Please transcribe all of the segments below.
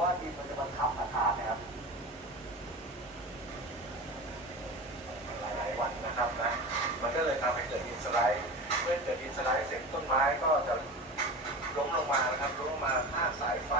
ว่าดินมันจะบังคับอาคารนะครับหลายๆวันนะครับนะมันก็เลยทำให้เกิดดินสไลด์เมื่อเกิดดินสไลด์เสร็จต้นไม้ก็จะล้มลงมานะครับล้มลงมาท่าสายไฟ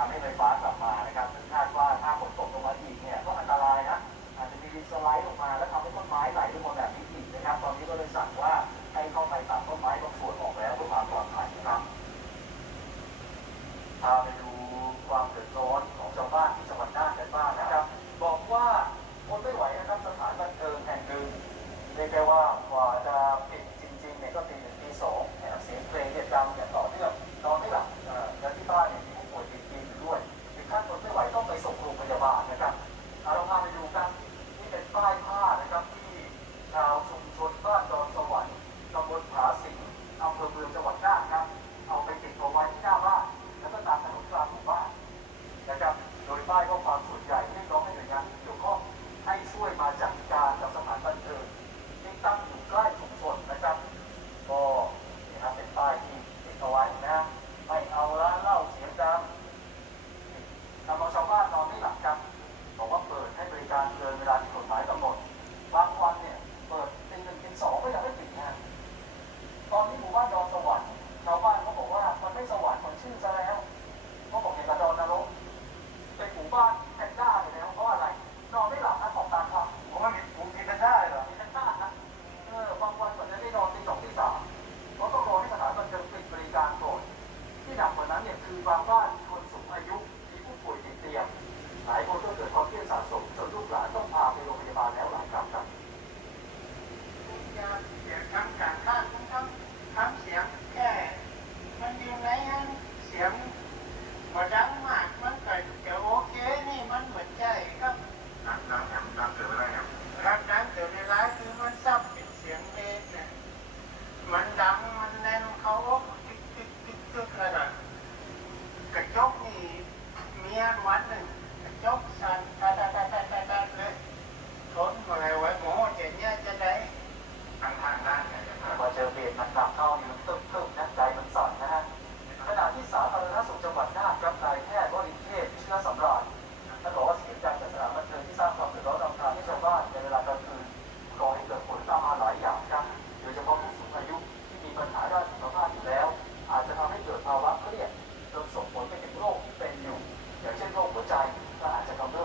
ทำให้ไฟฟ้ากลับมานะครับซึ่งคาดว่าถ้าฝนตกลงมาอีกเนี่ยก็อันตรายนะอาจจะมีสไลด์ลงมาแล้วทำให้ต้นไม้ไหลลงมาแบบนี้อีกนะครับ ตอนนี้ก็เลยสั่งว่าให้เข้าไป ก่อสร้างครับ รสวรรค์ชาวบ้านเขาบอกว่ามันไม่สวรรค์มันชื่อซะแล้วเขาบอกเย่างกับดอนนรกเป็นหมู่บ้านแพนด้าอยู่แล้วเพราะอะไร นอนไม่หลับนะของตาครับผมว่ามีผมกินแพนด้าเหรอมีแพนด้านะเออบางวันกว่าจะได้นอนตีสองที่สามเขาต้องรอให้สถานบันเทิงปิดบริการก่อนที่หนักกว่านั้นเนี่ยคือบางบ้านมีคนสูงอายุมีผู้ป่วยติดเตียงหลายคนก็เกิดความเครียดสะสมจนลูกหลาน 长高你 làm?